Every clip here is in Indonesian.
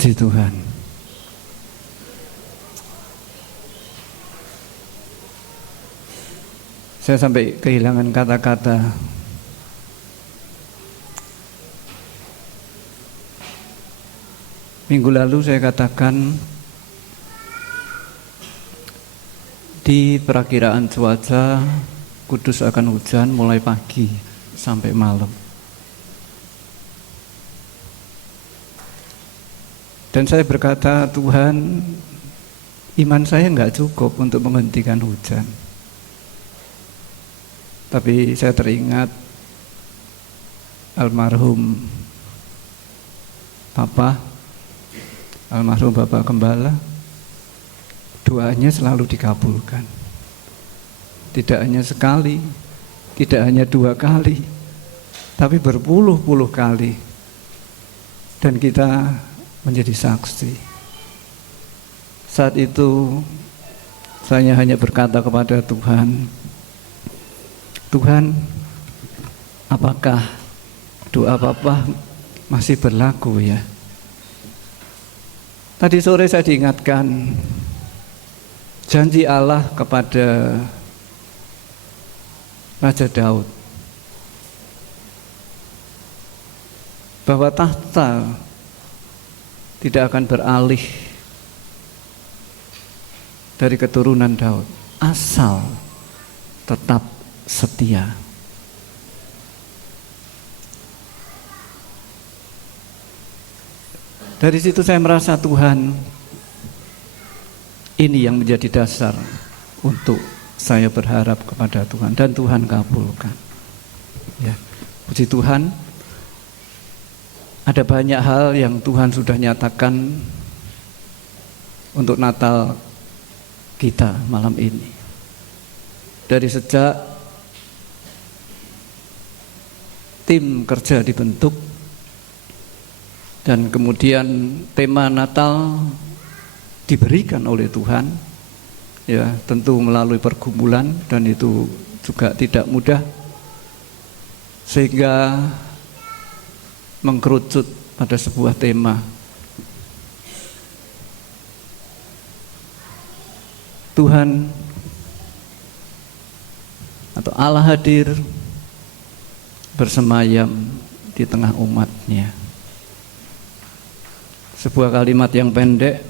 Puji Tuhan. Saya sampai kehilangan kata-kata. Minggu lalu saya katakan di perakiraan cuaca Kudus akan hujan mulai pagi sampai malam. Dan saya berkata, Tuhan, iman saya enggak cukup untuk menghentikan hujan. Tapi saya teringat almarhum Bapak Gembala, doanya selalu dikabulkan. Tidak hanya sekali, tidak hanya 2 kali, tapi berpuluh-puluh kali. Dan kita menjadi saksi. Saat itu saya hanya berkata kepada Tuhan, Tuhan, apakah doa Papa masih berlaku ya? Tadi sore saya diingatkan janji Allah kepada Raja Daud bahwa tahta tidak akan beralih dari keturunan Daud asal tetap setia. Dari situ saya merasa Tuhan ini yang menjadi dasar untuk saya berharap kepada Tuhan, dan Tuhan kabulkan. Ya, puji Tuhan. Ada banyak hal yang Tuhan sudah nyatakan untuk Natal kita malam ini. Dari sejak tim kerja dibentuk dan kemudian tema Natal diberikan oleh Tuhan, ya tentu melalui pergumulan, dan itu juga tidak mudah, sehingga mengkerucut pada sebuah tema. Tuhan atau Allah hadir bersemayam di tengah umatnya. Sebuah kalimat yang pendek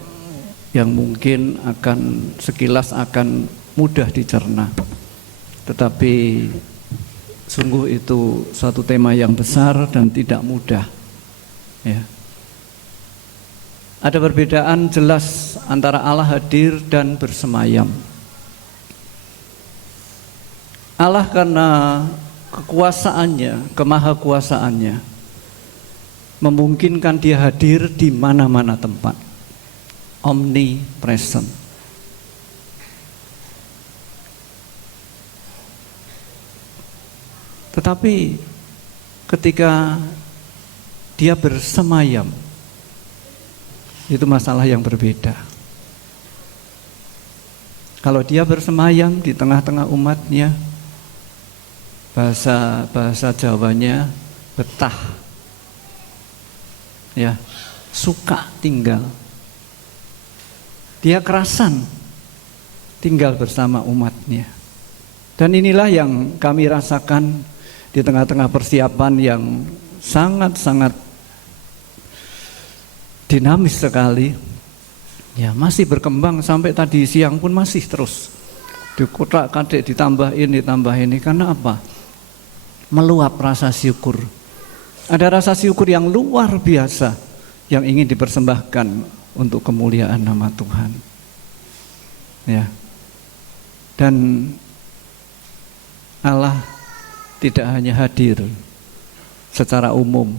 yang mungkin akan sekilas akan mudah dicerna, tetapi sungguh itu suatu tema yang besar dan tidak mudah. Ya. Ada perbedaan jelas antara Allah hadir dan bersemayam. Allah karena kekuasaannya, kemahakuasaannya, memungkinkan dia hadir di mana-mana tempat. Omnipresent. Tetapi ketika dia bersemayam, itu masalah yang berbeda. Kalau dia bersemayam di tengah-tengah umatnya, bahasa Jawanya betah, ya, suka tinggal. Dia kerasan tinggal bersama umatnya. Dan inilah yang kami rasakan di tengah-tengah persiapan yang sangat-sangat dinamis sekali. Ya, masih berkembang sampai tadi siang pun masih terus dikotak-katik, ditambah ini. Karena apa? Meluap rasa syukur. Ada rasa syukur yang luar biasa yang ingin dipersembahkan untuk kemuliaan nama Tuhan. Ya. Dan Allah tidak hanya hadir secara umum,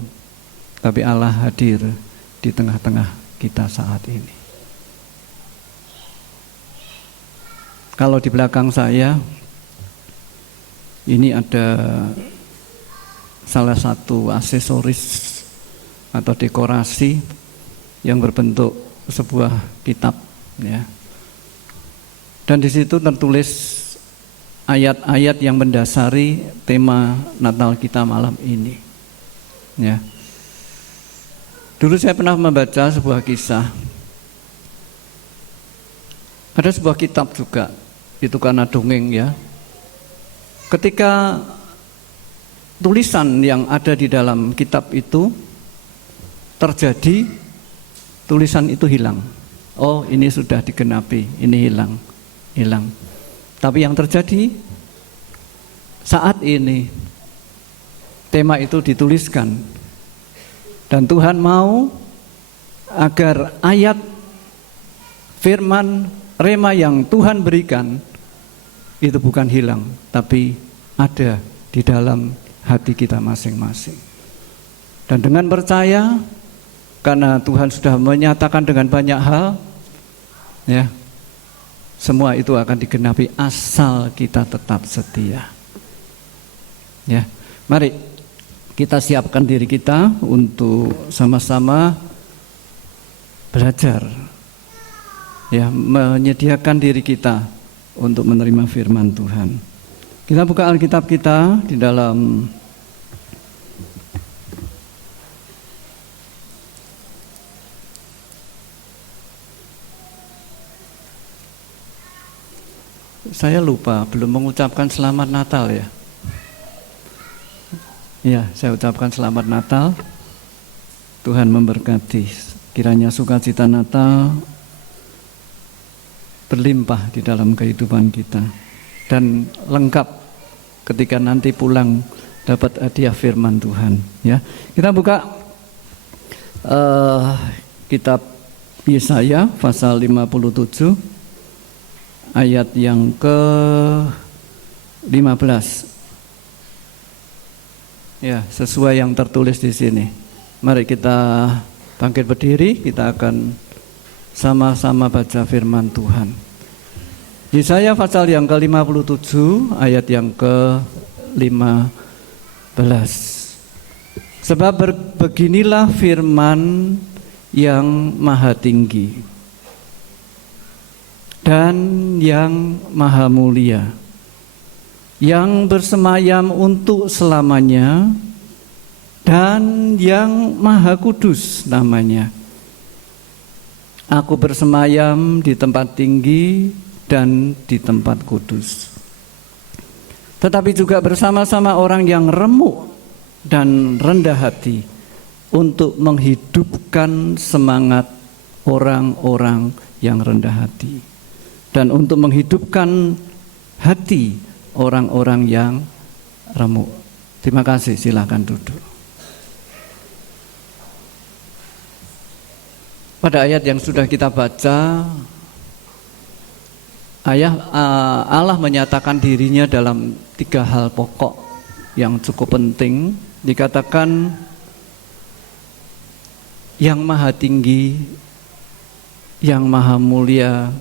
tapi Allah hadir di tengah-tengah kita saat ini. Kalau di belakang saya ini ada salah satu aksesoris atau dekorasi yang berbentuk sebuah kitab, ya. Dan di situ tertulis ayat-ayat yang mendasari tema Natal kita malam ini. Ya. Dulu saya pernah membaca sebuah kisah. Ada sebuah kitab juga, itu karena dongeng ya. Ketika tulisan yang ada di dalam kitab itu terjadi, tulisan itu hilang. Oh, ini sudah digenapi, ini hilang. Tapi yang terjadi saat ini, tema itu dituliskan. Dan Tuhan mau agar ayat firman rema yang Tuhan berikan itu bukan hilang, tapi ada di dalam hati kita masing-masing. Dan dengan percaya, karena Tuhan sudah menyatakan dengan banyak hal, ya, semua itu akan digenapi asal kita tetap setia. Ya, mari kita siapkan diri kita untuk sama-sama belajar, ya, menyediakan diri kita untuk menerima firman Tuhan. Kita buka Alkitab kita di dalam saya lupa belum mengucapkan selamat Natal ya. Ya, saya ucapkan selamat Natal. Tuhan memberkati. Kiranya sukacita Natal berlimpah di dalam kehidupan kita dan lengkap ketika nanti pulang dapat hadiah firman Tuhan. Ya, kita buka kitab Yesaya pasal 57 ayat yang ke-15. Ya, sesuai yang tertulis di sini. Mari kita bangkit berdiri, kita akan sama-sama baca firman Tuhan. Yesaya pasal yang ke-57 ayat yang ke-15. Sebab beginilah firman yang maha tinggi dan yang maha mulia, yang bersemayam untuk selamanya dan yang maha kudus namanya. Aku bersemayam di tempat tinggi dan di tempat kudus, tetapi juga bersama-sama orang yang remuk dan rendah hati, untuk menghidupkan semangat orang-orang yang rendah hati, dan untuk menghidupkan hati orang-orang yang remuk. Terima kasih, silakan duduk. Pada ayat yang sudah kita baca, Allah menyatakan dirinya dalam 3 hal pokok yang cukup penting. Dikatakan yang maha tinggi, yang maha mulia,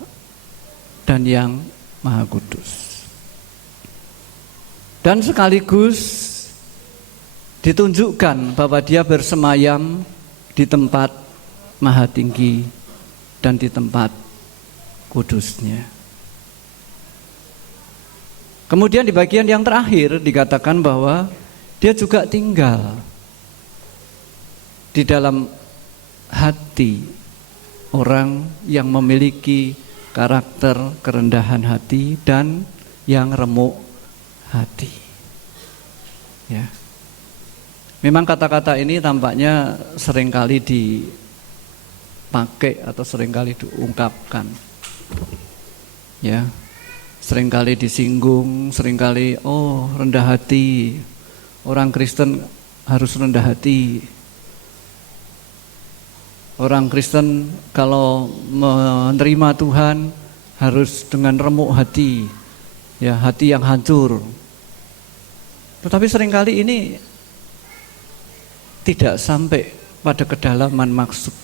dan yang maha kudus. Dan sekaligus ditunjukkan bahwa dia bersemayam di tempat maha tinggi dan di tempat kudusnya. Kemudian di bagian yang terakhir dikatakan bahwa dia juga tinggal di dalam hati orang yang memiliki karakter kerendahan hati dan yang remuk hati. Ya. Memang kata-kata ini tampaknya seringkali dipakai atau seringkali diungkapkan. Ya. Seringkali disinggung, seringkali rendah hati. Orang Kristen harus rendah hati. Orang Kristen kalau menerima Tuhan harus dengan remuk hati. Ya, hati yang hancur. Tetapi seringkali ini tidak sampai pada kedalaman maksud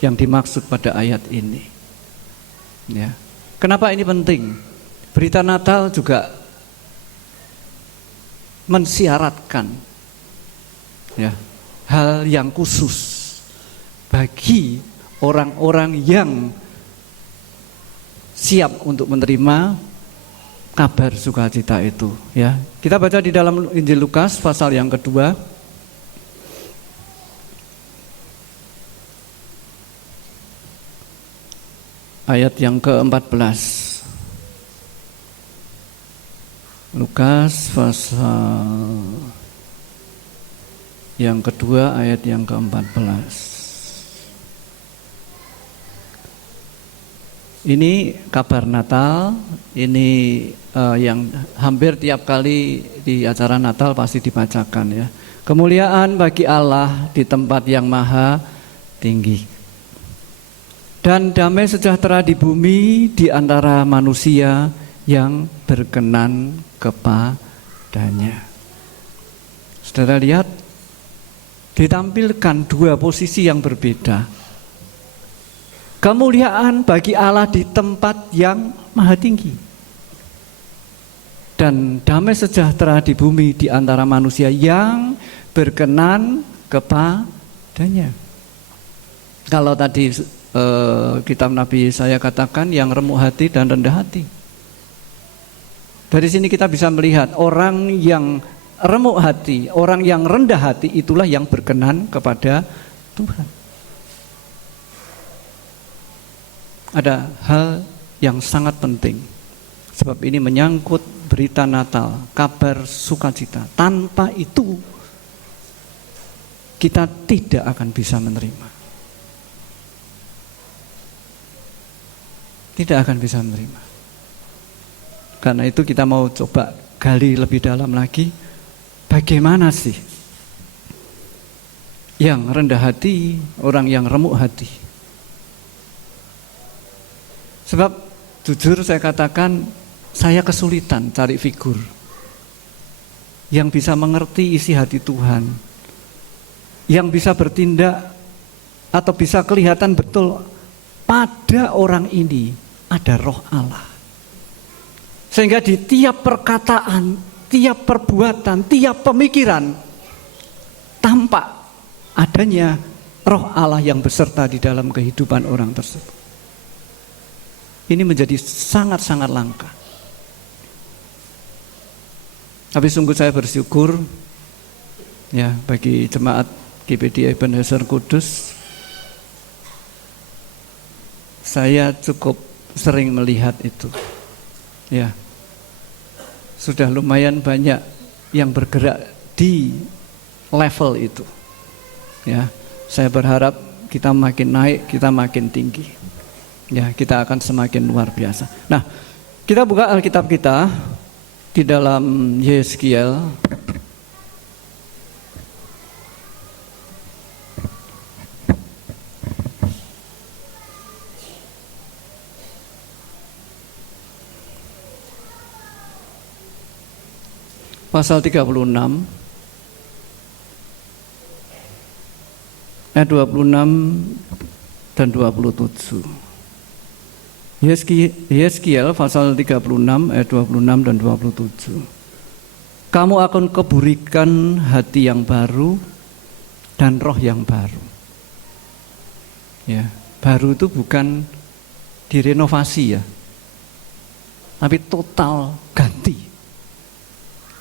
yang dimaksud pada ayat ini. Ya. Kenapa ini penting? Berita Natal juga mensyaratkan ya, hal yang khusus bagi orang-orang yang siap untuk menerima kabar sukacita itu. Ya, kita baca di dalam Injil Lukas pasal yang kedua. ayat yang ke-14. Lukas pasal yang kedua ayat yang ke-14. Ini kabar Natal, ini yang hampir tiap kali di acara Natal pasti dibacakan ya. Kemuliaan bagi Allah di tempat yang maha tinggi. Dan damai sejahtera di bumi di antara manusia yang berkenan kepadanya. Saudara lihat, ditampilkan dua posisi yang berbeda. Kemuliaan bagi Allah di tempat yang maha tinggi. Dan damai sejahtera di bumi di antara manusia yang berkenan kepadanya. Kalau tadi kitab Nabi saya katakan yang remuk hati dan rendah hati. Dari sini kita bisa melihat orang yang remuk hati, orang yang rendah hati itulah yang berkenan kepada Tuhan. Ada hal yang sangat penting, sebab ini menyangkut berita Natal, kabar sukacita. Tanpa itu kita tidak akan bisa menerima. Tidak akan bisa menerima. Karena itu kita mau coba gali lebih dalam lagi, bagaimana sih yang rendah hati, orang yang remuk hati. Sebab jujur saya katakan, saya kesulitan cari figur yang bisa mengerti isi hati Tuhan, yang bisa bertindak atau bisa kelihatan betul pada orang ini ada roh Allah. Sehingga di tiap perkataan, tiap perbuatan, tiap pemikiran tampak adanya roh Allah yang beserta di dalam kehidupan orang tersebut. Ini menjadi sangat-sangat langka. Tapi sungguh saya bersyukur ya bagi jemaat GPD Ebenezer Kudus. Saya cukup sering melihat itu. Ya. Sudah lumayan banyak yang bergerak di level itu. Ya. Saya berharap kita makin naik, kita makin tinggi. Ya, kita akan semakin luar biasa. Nah, kita buka Alkitab kita di dalam Yeskiel. Pasal 36 ayat 26 dan 27. Yeskiel pasal 36 ayat 26 dan 27. Kamu akan kuberikan hati yang baru dan roh yang baru. Ya, baru itu bukan direnovasi ya, tapi total ganti.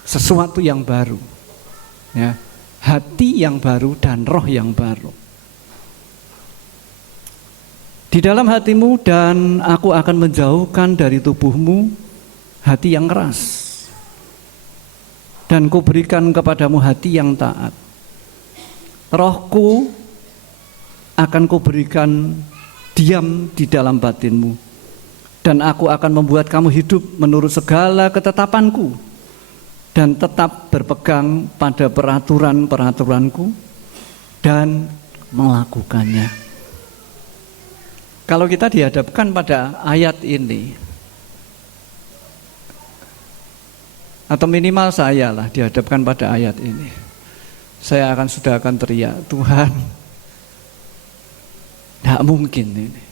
Sesuatu yang baru. Ya, hati yang baru dan roh yang baru. Di dalam hatimu dan aku akan menjauhkan dari tubuhmu hati yang keras. Dan kuberikan kepadamu hati yang taat. Rohku akan kuberikan diam di dalam batinmu. Dan aku akan membuat kamu hidup menurut segala ketetapanku. Dan tetap berpegang pada peraturan-peraturanku dan melakukannya. Kalau kita dihadapkan pada ayat ini, atau minimal saya lah dihadapkan pada ayat ini, saya sudah akan teriak, Tuhan, tidak mungkin ini.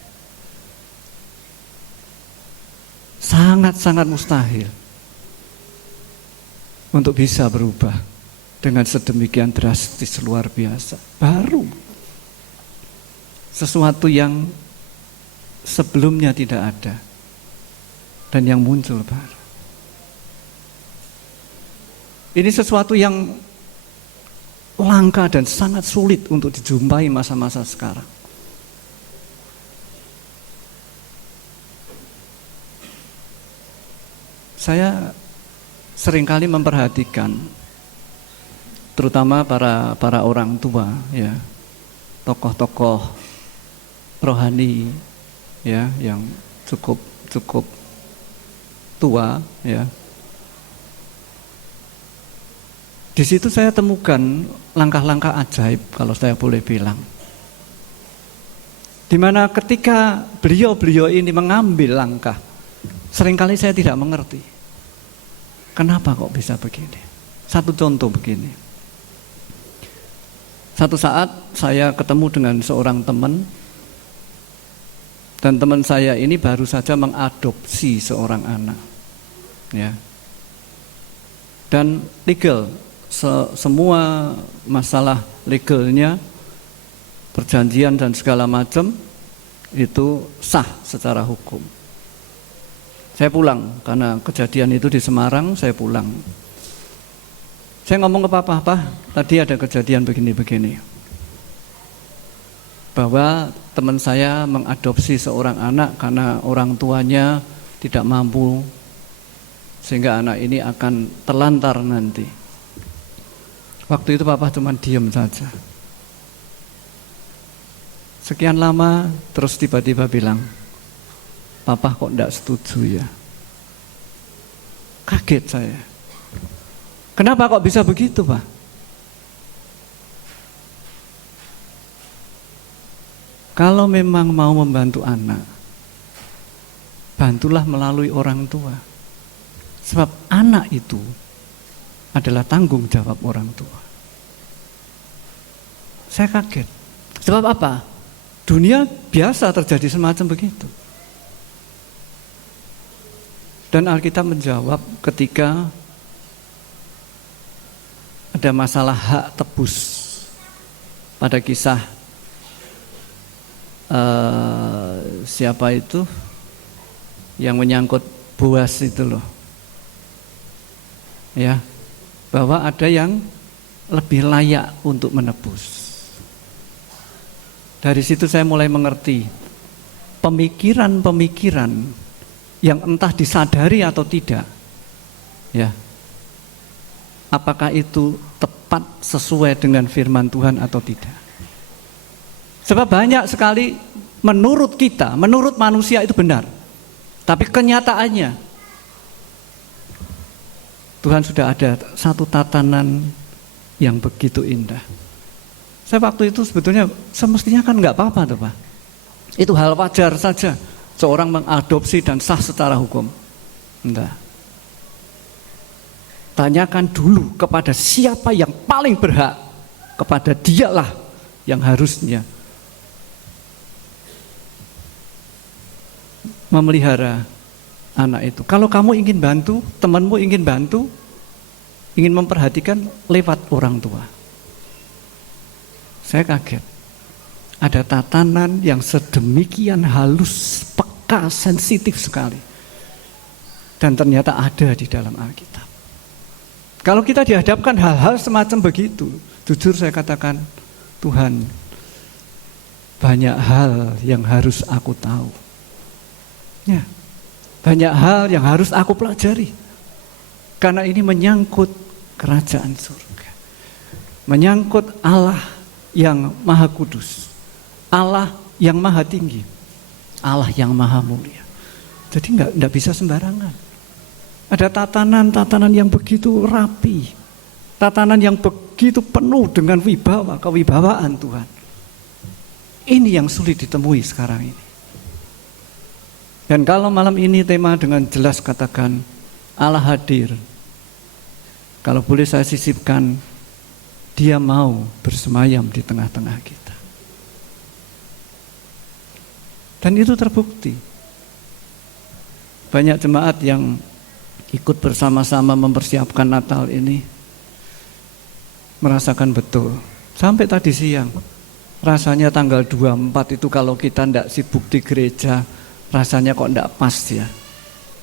Sangat-sangat mustahil untuk bisa berubah dengan sedemikian drastis luar biasa. Baru sesuatu yang sebelumnya tidak ada dan yang muncul baru. Ini sesuatu yang langka dan sangat sulit untuk dijumpai masa-masa sekarang. saya seringkali memperhatikan, terutama para orang tua, ya, tokoh-tokoh rohani, ya, yang cukup tua, ya. Di situ saya temukan langkah-langkah ajaib, kalau saya boleh bilang. Di mana ketika beliau ini mengambil langkah, seringkali saya tidak mengerti. Kenapa kok bisa begini? Satu contoh begini. Satu saat saya ketemu dengan seorang teman, dan teman saya ini baru saja mengadopsi seorang anak, ya. Dan legal, semua masalah legalnya, perjanjian dan segala macam itu sah secara hukum. Saya pulang karena kejadian itu di Semarang, saya pulang. Saya ngomong ke papa, tadi ada kejadian begini-begini. Bahwa teman saya mengadopsi seorang anak karena orang tuanya tidak mampu, sehingga anak ini akan terlantar nanti. Waktu itu papa cuma diam saja. Sekian lama, terus tiba-tiba bilang, papa kok enggak setuju ya? Kaget saya. Kenapa kok bisa begitu, Pak? Kalau memang mau membantu anak, bantulah melalui orang tua. Sebab anak itu adalah tanggung jawab orang tua. Saya kaget. Sebab apa? Dunia biasa terjadi semacam begitu. Dan Alkitab menjawab ketika ada masalah hak tebus pada kisah siapa itu yang menyangkut Boas itu loh, ya, bahwa ada yang lebih layak untuk menebus. Dari situ saya mulai mengerti pemikiran-pemikiran yang entah disadari atau tidak, ya, apakah itu tepat sesuai dengan firman Tuhan atau tidak. Sebab banyak sekali menurut kita, menurut manusia itu benar, tapi kenyataannya Tuhan sudah ada satu tatanan yang begitu indah. Saya waktu itu sebetulnya semestinya kan nggak apa-apa tuh Pak. Itu hal wajar saja seorang mengadopsi dan sah secara hukum. Enggak. Tanyakan dulu kepada siapa yang paling berhak, kepada dialah yang harusnya memelihara anak itu. Kalau kamu ingin bantu, temanmu ingin bantu, ingin memperhatikan, lewat orang tua. Saya kaget. Ada tatanan yang sedemikian halus, peka, sensitif sekali. Dan ternyata ada di dalam Alkitab. Kalau kita dihadapkan hal-hal semacam begitu, jujur saya katakan, Tuhan, banyak hal yang harus aku tahu. Ya, banyak hal yang harus aku pelajari. Karena ini menyangkut kerajaan surga. Menyangkut Allah yang maha kudus, Allah yang maha tinggi, Allah yang maha mulia. Jadi enggak bisa sembarangan. Ada tatanan-tatanan yang begitu rapi, tatanan yang begitu penuh dengan wibawa, kewibawaan Tuhan. Ini yang sulit ditemui sekarang ini. Dan kalau malam ini tema dengan jelas katakan Allah hadir, kalau boleh saya sisipkan, Dia mau bersemayam di tengah-tengah kita. Dan itu terbukti. Banyak jemaat yang ikut bersama-sama mempersiapkan Natal ini merasakan betul. Sampai tadi siang, rasanya tanggal 24 itu kalau kita tidak sibuk di gereja, rasanya kok tidak pas ya.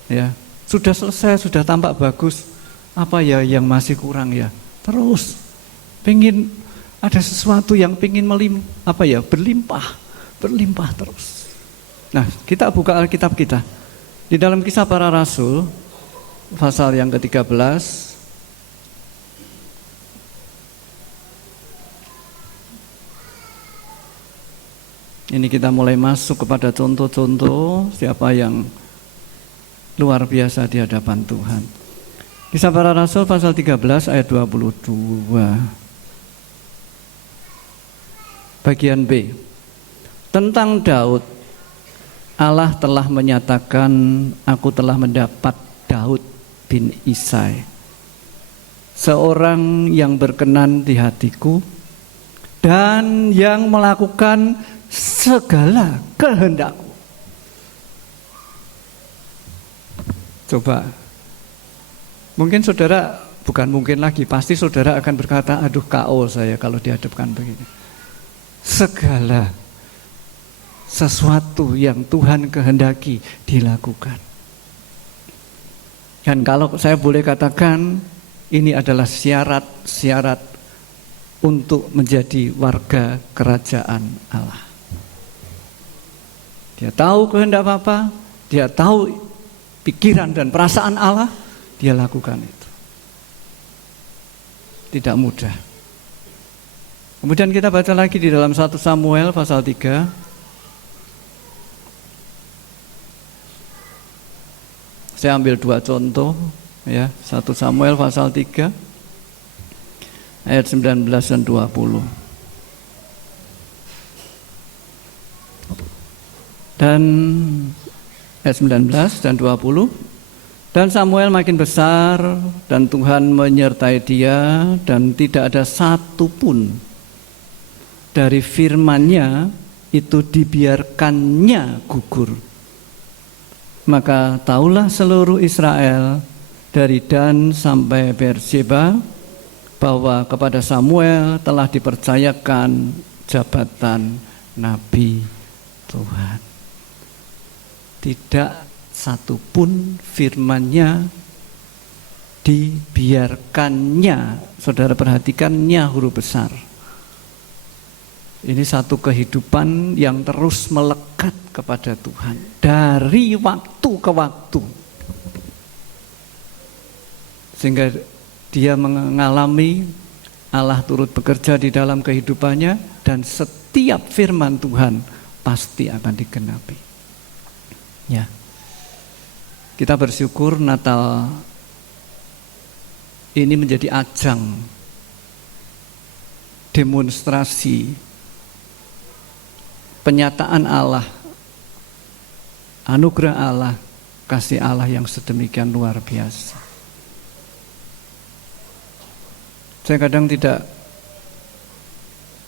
Ya, sudah selesai, sudah tampak bagus. Apa ya yang masih kurang ya? Terus pengen ada sesuatu yang pengen berlimpah terus. Nah, kita buka Alkitab kita. Di dalam Kisah Para Rasul, pasal yang ke-13. Ini kita mulai masuk kepada contoh-contoh siapa yang luar biasa di hadapan Tuhan. Kisah Para Rasul pasal 13 ayat 22. Bagian B. Tentang Daud, Allah telah menyatakan, aku telah mendapat Daud bin Isai, seorang yang berkenan di hatiku dan yang melakukan segala kehendakku. Coba, mungkin saudara, bukan mungkin lagi, pasti saudara akan berkata, aduh KO saya kalau dihadapkan begini. Segala sesuatu yang Tuhan kehendaki dilakukan. Dan kalau saya boleh katakan, ini adalah syarat untuk menjadi warga kerajaan Allah. Dia tahu kehendak Bapa, dia tahu pikiran dan perasaan Allah, dia lakukan itu. Tidak mudah. Kemudian kita baca lagi di dalam 1 Samuel pasal 3. Saya ambil 2 contoh ya, 1 Samuel pasal 3 ayat 19 dan 20. Dan ayat 19 dan 20. Dan Samuel makin besar dan Tuhan menyertai dia dan tidak ada satupun dari firman-Nya itu dibiarkannya gugur. Maka taulah seluruh Israel dari Dan sampai Beersheba bahwa kepada Samuel telah dipercayakan jabatan Nabi Tuhan. Tidak satupun firman-Nya dibiarkannya. Saudara perhatikannya huruf besar. Ini satu kehidupan yang terus melekat kepada Tuhan dari waktu ke waktu, sehingga dia mengalami Allah turut bekerja di dalam kehidupannya dan setiap firman Tuhan pasti akan digenapi. Ya, kita bersyukur Natal ini menjadi ajang demonstrasi penyataan Allah, anugerah Allah, kasih Allah yang sedemikian luar biasa. Saya kadang tidak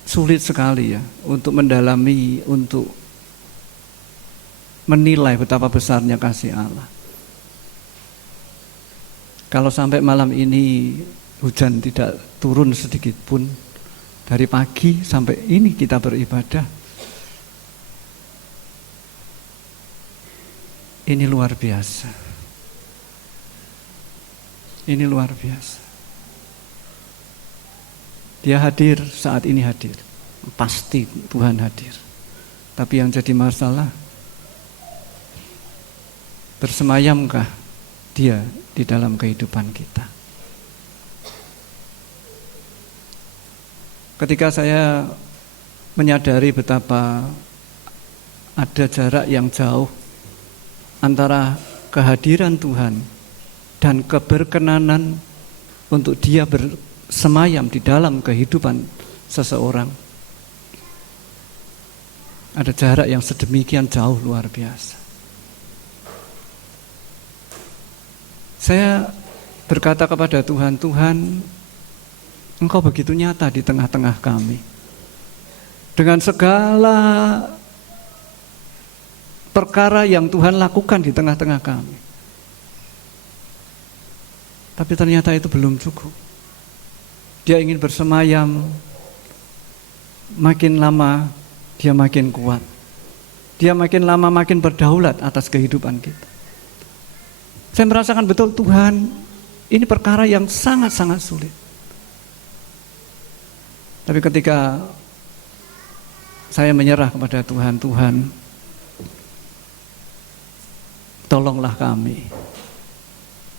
sulit sekali ya untuk mendalami, untuk menilai betapa besarnya kasih Allah. Kalau sampai malam ini hujan tidak turun sedikit pun, dari pagi sampai ini kita beribadah, ini luar biasa. Ini luar biasa. Dia hadir saat ini hadir. Pasti Tuhan hadir. Tapi yang jadi masalah, bersemayamkah Dia di dalam kehidupan kita? Ketika saya menyadari betapa ada jarak yang jauh antara kehadiran Tuhan dan keberkenanan untuk Dia bersemayam di dalam kehidupan seseorang, ada jarak yang sedemikian jauh luar biasa. Saya berkata kepada Tuhan, Tuhan, Engkau begitu nyata di tengah-tengah kami. Dengan segala perkara yang Tuhan lakukan di tengah-tengah kami. Tapi ternyata itu belum cukup. Dia ingin bersemayam, makin lama dia makin kuat. Dia makin lama makin berdaulat atas kehidupan kita. Saya merasakan betul Tuhan, ini perkara yang sangat-sangat sulit. Tapi ketika saya menyerah kepada Tuhan, Tuhan, tolonglah kami.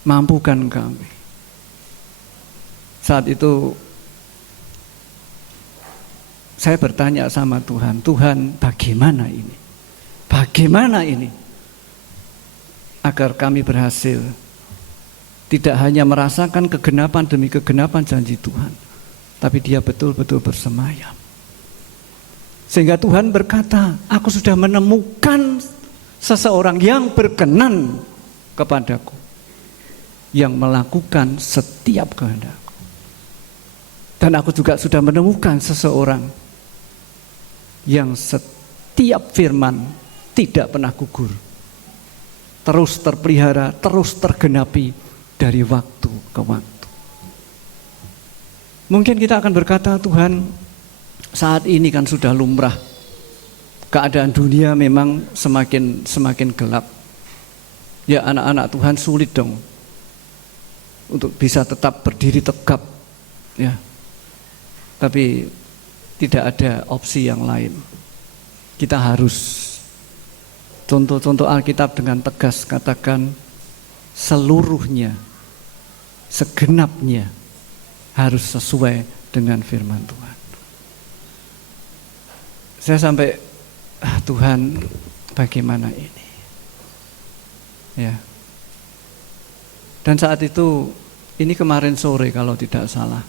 mampukan kami. Saat itu saya bertanya sama Tuhan, Tuhan bagaimana ini? Bagaimana ini? Agar kami berhasil tidak hanya merasakan kegenapan demi kegenapan janji Tuhan, tapi dia betul-betul bersemayam. Sehingga Tuhan berkata, aku sudah menemukan seseorang yang berkenan kepadaku, yang melakukan setiap kehendakku. Dan aku juga sudah menemukan seseorang yang setiap firman tidak pernah gugur, terus terpelihara, terus tergenapi dari waktu ke waktu. Mungkin kita akan berkata, Tuhan, saat ini kan sudah lumrah, keadaan dunia memang semakin gelap. Ya, anak-anak Tuhan sulit dong untuk bisa tetap berdiri tegap, ya. Tapi tidak ada opsi yang lain. Kita harus, contoh-contoh Alkitab dengan tegas katakan, seluruhnya, segenapnya harus sesuai dengan firman Tuhan. Saya sampai, Tuhan bagaimana ini? Ya. Dan saat itu, ini kemarin sore kalau tidak salah.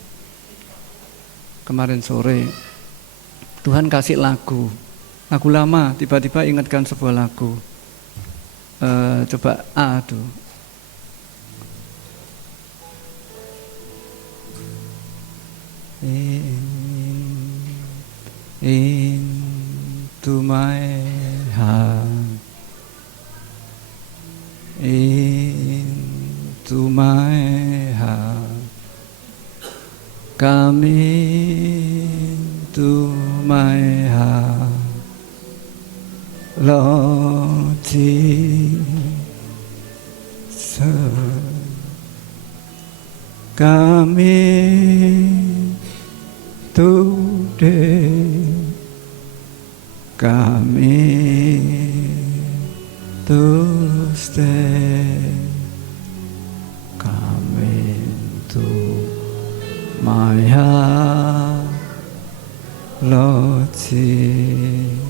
Kemarin sore Tuhan kasih lagu lama, tiba-tiba ingatkan sebuah lagu. Coba tuh. Into my heart, into my heart, come into my heart, Lord Jesus, come in today, come in to stay, come into my heart, Lord Jesus.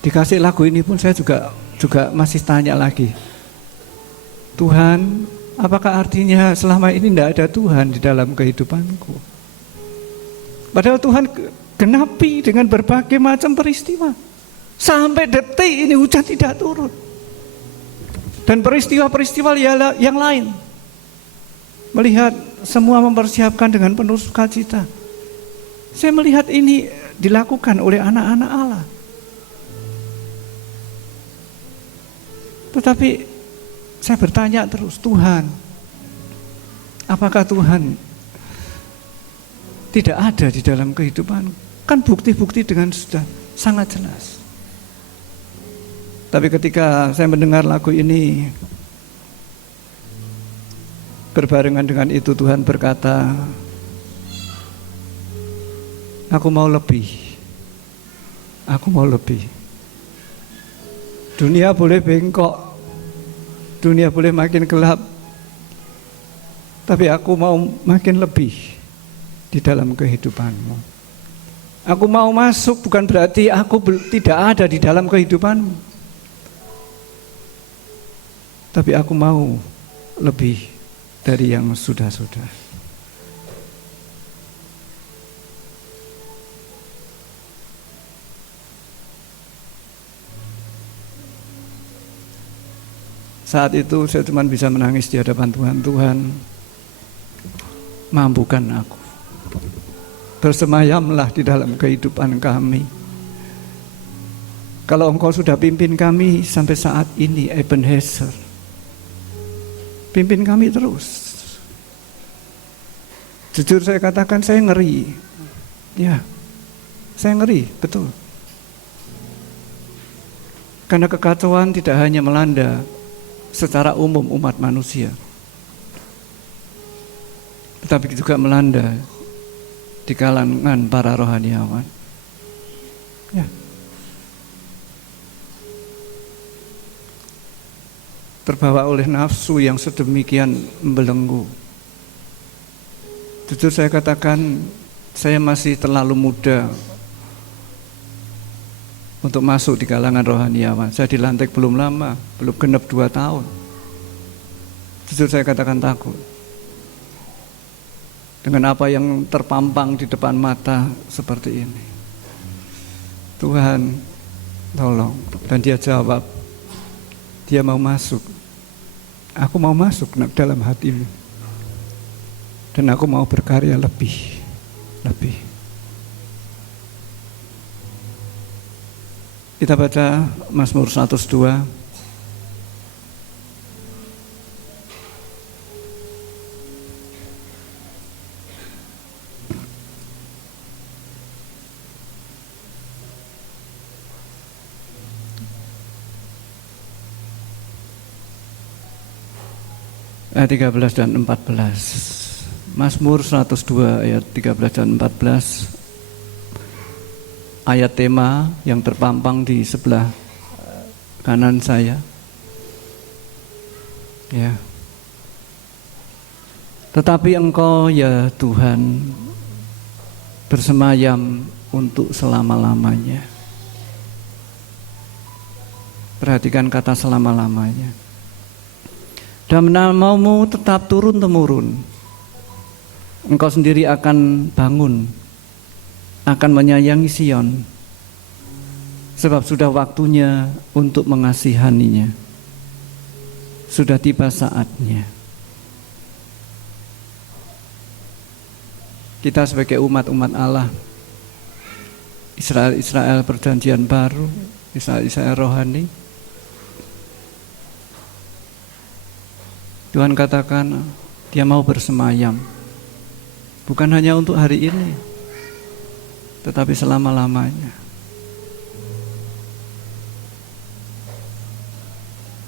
Dikasih lagu ini pun saya juga masih tanya lagi, Tuhan, apakah artinya selama ini tidak ada Tuhan di dalam kehidupanku? Padahal Tuhan genapi dengan berbagai macam peristiwa. Sampai detik ini hujan tidak turun. Dan peristiwa-peristiwa yang lain, melihat semua mempersiapkan dengan penuh sukacita. Saya melihat ini dilakukan oleh anak-anak Allah. Tetapi saya bertanya terus, Tuhan, apakah Tuhan tidak ada di dalam kehidupan? Kan bukti-bukti dengan sudah sangat jelas. Tapi ketika saya mendengar lagu ini, berbarengan dengan itu Tuhan berkata, aku mau lebih. Aku mau lebih. Dunia boleh bengkok, dunia boleh makin gelap, tapi aku mau makin lebih di dalam kehidupanmu. Aku mau masuk, bukan berarti aku tidak ada di dalam kehidupanmu, tapi aku mau lebih dari yang sudah-sudah. Saat itu saya cuma bisa menangis di hadapan Tuhan. Tuhan, mampukan aku. Bersemayamlah di dalam kehidupan kami. Kalau Engkau sudah pimpin kami sampai saat ini, Ebenezer, pimpin kami terus. Jujur saya katakan, saya ngeri. Ya, saya ngeri, betul. Karena kekacauan tidak hanya melanda secara umum umat manusia, tetapi juga melanda di kalangan para rohaniawan. Ya. terbawa oleh nafsu yang sedemikian membelenggu. Jujur saya katakan, saya masih terlalu muda untuk masuk di kalangan rohaniawan. Saya dilantik belum lama, belum genap 2 tahun. Jujur saya katakan takut dengan apa yang terpampang di depan mata seperti ini. Tuhan, tolong. Dan dia jawab, dia mau masuk. Aku mau masuk dalam hatimu. Dan aku mau berkarya lebih. Kita baca Mazmur 102. Ayat 13 dan 14. Mazmur 102 ayat 13 dan 14. Ayat tema yang terpampang di sebelah kanan saya. Ya. Tetapi Engkau ya Tuhan bersemayam untuk selama-lamanya. Perhatikan kata selama-lamanya. Dan namamu tetap turun-temurun. Engkau sendiri akan bangun, akan menyayangi Sion, sebab sudah waktunya untuk mengasihaninya. Sudah tiba saatnya. Kita sebagai umat-umat Allah, Israel perjanjian baru, Israel rohani, Tuhan katakan dia mau bersemayam, bukan hanya untuk hari ini, tetapi selama-lamanya.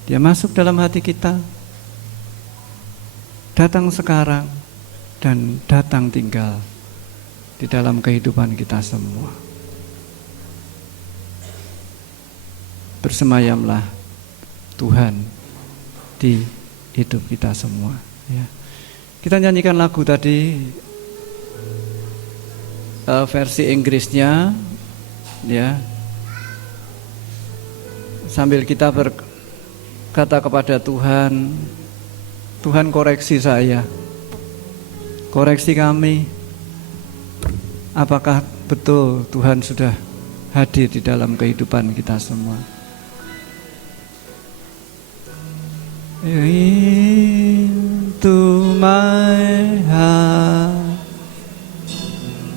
Dia masuk dalam hati kita, datang sekarang dan datang tinggal di dalam kehidupan kita semua. Bersemayamlah Tuhan di hidup kita semua, ya. Kita nyanyikan lagu tadi, versi Inggrisnya, ya. Sambil kita berkata kepada Tuhan, Tuhan koreksi saya, koreksi kami. Apakah betul Tuhan sudah hadir di dalam kehidupan kita semua? Into my heart,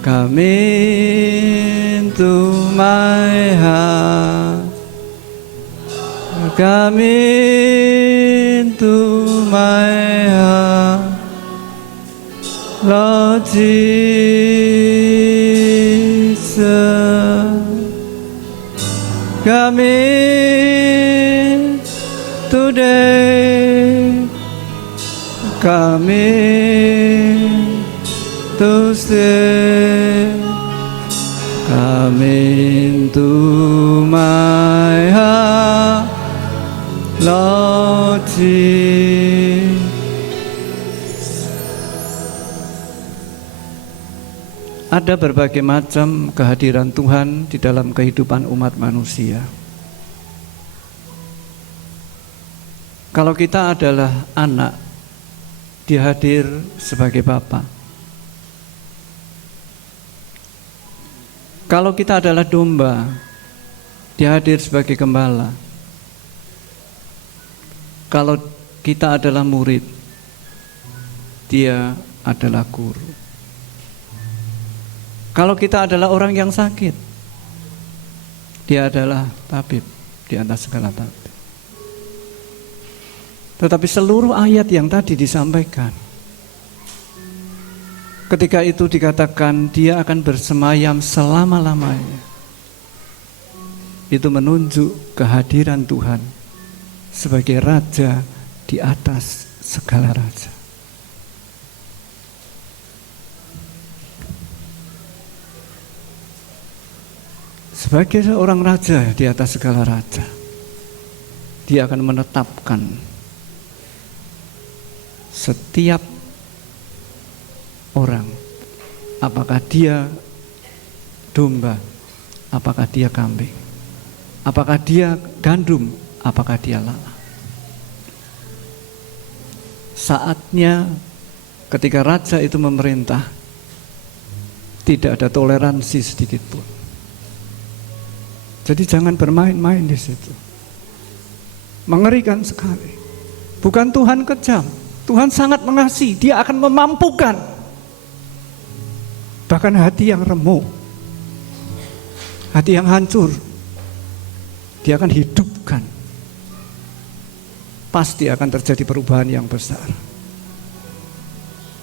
come into my heart, come into my heart, Lord Jesus, come in today. Come in to stay, come into my heart, Lord Jesus. Ada berbagai macam kehadiran Tuhan di dalam kehidupan umat manusia. Kalau kita adalah anak, Dia hadir sebagai Bapa. Kalau kita adalah domba, Dia hadir sebagai gembala. Kalau kita adalah murid, Dia adalah guru. Kalau kita adalah orang yang sakit, Dia adalah tabib di atas segala tabib. Tetapi seluruh ayat yang tadi disampaikan, ketika itu dikatakan dia akan bersemayam selama-lamanya, itu menunjuk kehadiran Tuhan sebagai Raja di atas segala raja. Sebagai seorang raja di atas segala raja, Dia akan menetapkan setiap orang, apakah dia domba, apakah dia kambing, apakah dia gandum, apakah dia lalat. Saatnya ketika raja itu memerintah, tidak ada toleransi sedikit pun. Jadi jangan bermain-main di situ. Mengerikan sekali. Bukan Tuhan kejam, Tuhan sangat mengasihi, Dia akan memampukan. Bahkan hati yang remuk, hati yang hancur, Dia akan hidupkan. Pasti akan terjadi perubahan yang besar.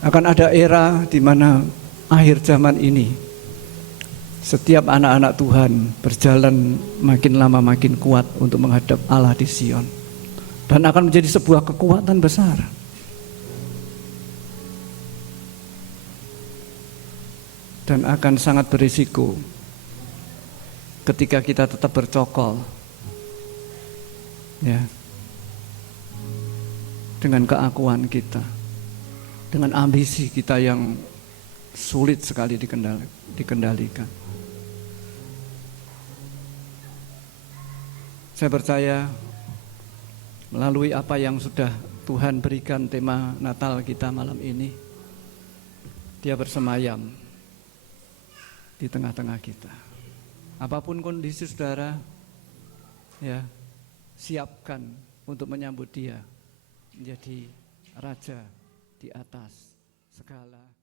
Akan ada era di mana akhir zaman ini, setiap anak-anak Tuhan berjalan makin lama makin kuat untuk menghadap Allah di Sion. Dan akan menjadi sebuah kekuatan besar. Dan akan sangat berisiko ketika kita tetap bercokol, ya, dengan keakuan kita, dengan ambisi kita yang sulit sekali dikendalikan. Saya percaya melalui apa yang sudah Tuhan berikan tema Natal kita malam ini, Dia bersemayam di tengah-tengah kita. Apapun kondisi saudara, ya, siapkan untuk menyambut Dia menjadi Raja di atas segala